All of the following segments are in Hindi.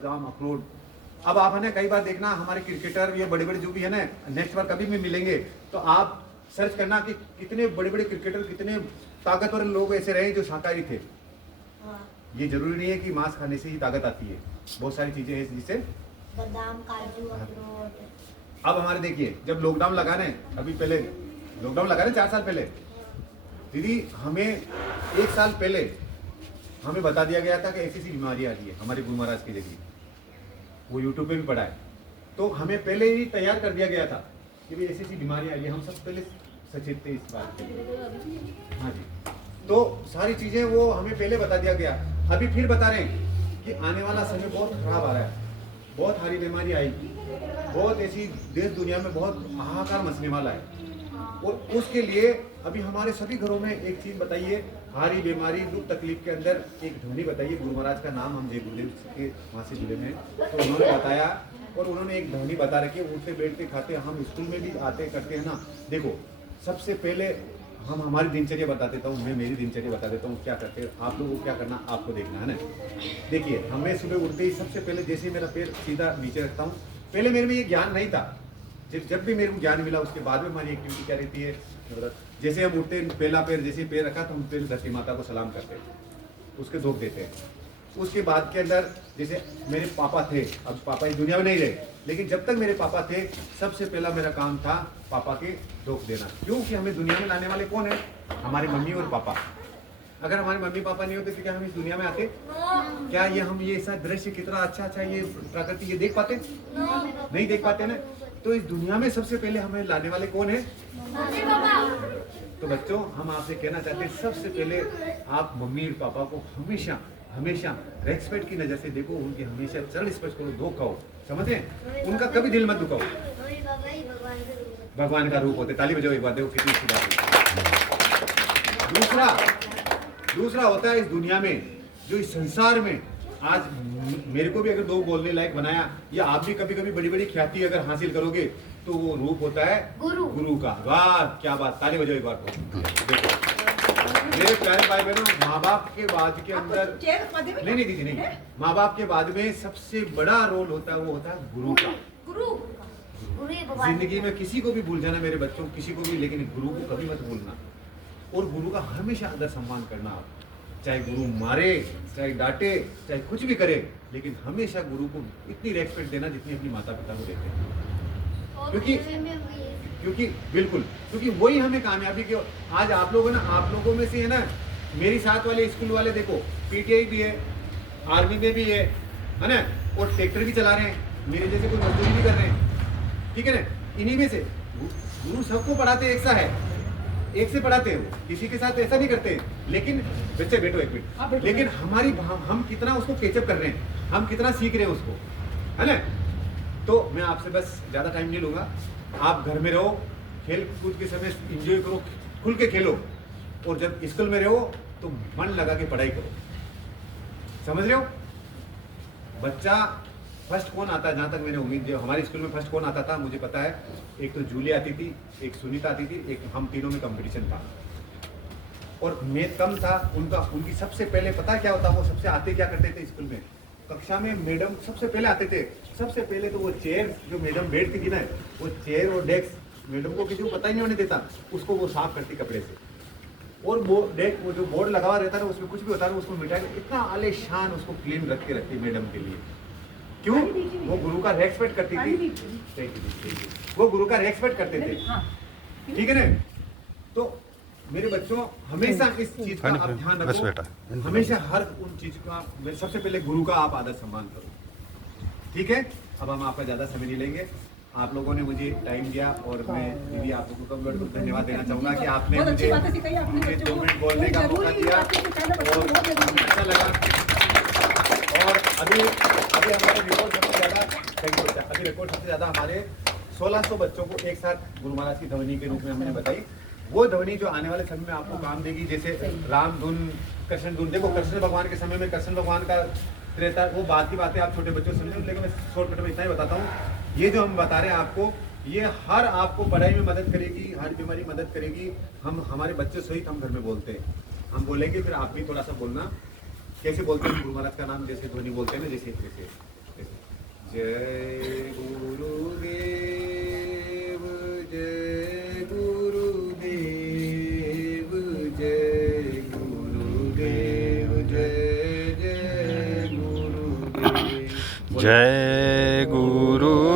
बादाम अखरोट। अब आप है ना कई बार देखना हमारे क्रिकेटर ये बड़े बड़े जो भी है ना नेक्स्ट बार कभी भी मिलेंगे तो आप सर्च करना कि कितने बड़े बड़े क्रिकेटर कितने ताकतवर लोग ऐसे रहे जो शाकाहारी थे। ये जरूरी नहीं है कि मांस खाने से ही ताकत आती है, बहुत सारी चीजें हैं जिससे बादाम काजू अखरोट। अब हमारे देखिए जब लॉकडाउन लगा ना, अभी पहले लॉकडाउन लगा ना 4 साल पहले, दीदी हमें 1 साल पहले हमें बता दिया गया था कि ऐसी ऐसी बीमारी आ रही है हमारे गुरु महाराज के जरिए, वो यूट्यूब पे भी पढ़ा है। तो हमें पहले ही तैयार कर दिया गया था कि भाई ऐसी ऐसी बीमारी आई है, हम सब पहले सचेत थे इस बात पे। हाँ जी, तो सारी चीजें वो हमें पहले बता दिया गया। अभी फिर बता रहे हैं कि आने वाला समय बहुत खराब आ रहा है, बहुत सारी बीमारी आएगी, बहुत ऐसी देश दुनिया में बहुत हाहाकार मचने वाला है। और उसके लिए अभी हमारे सभी घरों में एक चीज बताइए, हारी बीमारी दुख तकलीफ के अंदर एक ध्वनि बताइए। गुरु महाराज का नाम हम जय गुरुदेव के वहाँ से जुड़े में, तो उन्होंने बताया और उन्होंने एक ध्वनि बता रखी है। उठते बैठते खाते हम स्कूल में भी आते करते हैं ना। देखो सबसे पहले हम हमारी दिनचर्या बता देता हूँ, मैं मेरी दिनचर्या बता देता हूँ क्या करते हैं आप लोगों को, क्या करना आपको देखना है ना। देखिए हमें सुबह उठते ही सबसे पहले जैसे मेरा पैर सीधा नीचे रखता हूँ, पहले मेरे में ये ज्ञान नहीं था, जब भी मेरे को ज्ञान मिला उसके बाद में हमारी एक्टिविटी क्या रहती है। जैसे हम उठते पहला पैर जैसे पैर रखा तो हम पहले धरती माता को सलाम करते हैं, उसके धोख देते हैं। उसके बाद के अंदर जैसे मेरे पापा थे, अब पापा इस दुनिया में नहीं रहे, लेकिन जब तक मेरे पापा थे सबसे पहला मेरा काम था पापा के धोख देना। क्योंकि हमें दुनिया में लाने वाले कौन है? हमारी मम्मी और पापा। अगर हमारे मम्मी पापा नहीं होते तो क्या हम इस दुनिया में आते? क्या ये हम ये ऐसा दृश्य कितना अच्छा अच्छा ये प्रकृति ये देख पाते? नहीं देख पाते ना। तो इस दुनिया में सबसे पहले हमें लाने वाले कौन है? तो बच्चों हम आपसे कहना चाहते हैं सबसे पहले आप मम्मी और पापा को हमेशा हमेशा रेस्पेक्ट की नजर से देखो, उनके हमेशा चरण स्पर्श करो, धोखाओ, समझे? उनका कभी दिल मत दुखाओ। भगवान का रूप होते। ताली बजाओ एक बार, देखो कितनी अच्छी बात है। दूसरा होता है इस दुनिया में, जो इस संसार में आज मेरे को भी अगर 2 बोलने लायक बनाया, या आप भी कभी कभी बड़ी बड़ी ख्याति अगर हासिल करोगे तो वो रूप होता है गुरु का। वाह क्या बात, ताली बजाओ एक बार। देखो मेरे प्यारे भाई बहनों, माँ बाप के बाद के अंदर नहीं दीदी नहीं, माँ बाप के बाद में सबसे बड़ा रोल होता है वो होता है गुरु का। जिंदगी में किसी को भी भूल जाना मेरे बच्चों, किसी को भी, लेकिन गुरु को कभी मत भूलना। और गुरु का हमेशा आदर सम्मान करना। आप चाहे गुरु मारे, चाहे डांटे, चाहे कुछ भी करे, लेकिन हमेशा गुरु को इतनी रेस्पेक्ट देना जितनी अपनी माता पिता को देते हैं। क्योंकि बिल्कुल, क्योंकि वही हमें कामयाबी के। आज आप लोगों ना, आप लोगों में से है ना, मेरी साथ वाले स्कूल वाले देखो पीटीआई भी है, आर्मी में भी है ना, और ट्रैक्टर भी चला रहे हैं, मेरे जैसे कोई मजदूरी भी कर रहे हैं, ठीक है ना। इन्हीं में से गुरु सबको पढ़ाते एक सा है, एक से पढ़ाते हैं, वो किसी के साथ ऐसा नहीं करते। लेकिन बच्चे बैठो एक मिनट, लेकिन हमारी हम कितना उसको कैचअप कर रहे हैं, हम कितना सीख रहे हैं उसको, है ना। तो मैं आपसे बस ज्यादा टाइम नहीं लूंगा। आप घर में रहो, खेल कूद के समय एंजॉय करो, खुल के खेलो, और जब स्कूल में रहो तो मन लगा के पढ़ाई करो, समझ रहे हो। बच्चा फर्स्ट कौन आता है, जहाँ तक मैंने उम्मीद, जो हमारे स्कूल में फर्स्ट कौन आता था मुझे पता है, एक तो जूली आती थी, एक सुनीता आती थी, एक हम तीनों में कंपटीशन था। और मैथ कम था उनका, उनकी सबसे पहले पता है क्या होता, वो सबसे आते क्या करते थे स्कूल में, कक्षा में मैडम सबसे पहले आते थे। सबसे पहले तो वो चेयर जो मैडम बैठती थी ना, वो चेयर और डेस्क मैडम को किसी को पता ही नहीं होने देता, उसको वो साफ करती कपड़े से। और वो डेस्क वो जो बोर्ड लगा हुआ रहता है उसमें कुछ भी होता है उसको मिटा के इतना आलीशान उसको क्लीन रख के रखती मैडम के लिए। क्यों? वो गुरु का रेस्पेक्ट करती थी, वो गुरु का रेस्पेक्ट करते थे, ठीक है ना। तो मेरे बच्चों हमेशा इस चीज का आप ध्यान रखो, हमेशा हर उन चीज का सबसे पहले गुरु का आप आदर सम्मान करो, ठीक है। अब हम आपका ज्यादा समय नहीं लेंगे, आप लोगों ने मुझे टाइम दिया, और मैं दीदी आप लोगों को बहुत धन्यवाद देना चाहूंगा कि आपने मुझे 2 मिनट बोलने का मौका दिया, और अच्छा लगा। और अभी हमारे रिकॉर्ड सबसे ज्यादा, अभी रिकॉर्ड सबसे ज्यादा हमारे 1600 बच्चों को एक साथ गुरु महाराज की ध्वनि के रूप में हमने बताई। वो ध्वनि जो आने वाले समय में आपको काम देगी, जैसे राम धुन, कृष्ण धुन। देखो कृष्ण भगवान के समय में कृष्ण भगवान का त्रेता, वो बात की बातें आप छोटे बच्चों समझो, लेकिन मैं शॉर्टकट में इतना ही बताता हूँ। ये जो हम बता रहे हैं आपको, ये हर आपको पढ़ाई में मदद करेगी, हर बीमारी मदद करेगी। हम हमारे बच्चे सहित हम घर में बोलते हैं, हम बोलेंगे, फिर आप भी थोड़ा सा बोलना कैसे बोलते हैं गुरु महाराज का नाम, जैसे ध्वनि बोलते हैं ना, जैसे जय गुरुदेव जय गुरुदेव जय गुरुदेव जय गुरुदेव जय गुरुदेव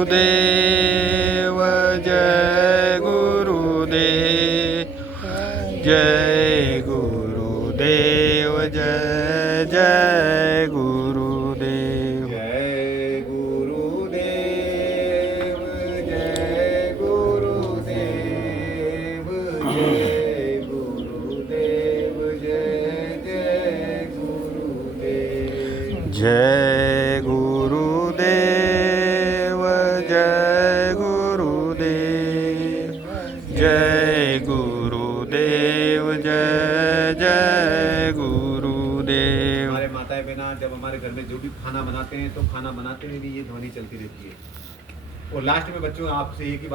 जय गुरुदेव जय गुरुदेव जय जय गुरुदेव जय गुरुदेव जय गुरुदेव जय गुरुदेव जय जय गुरुदेव जय गुरुदेव जय गुरुदेव जय गुरुदेव जय जय गुरुदेव। हमारे माताएं बहना जब हमारे घर में जो भी खाना बनाते हैं तो खाना बनाते हुए भी ये ध्वनि चलती रहती है। और लास्ट में बच्चों आपसे एक ही बात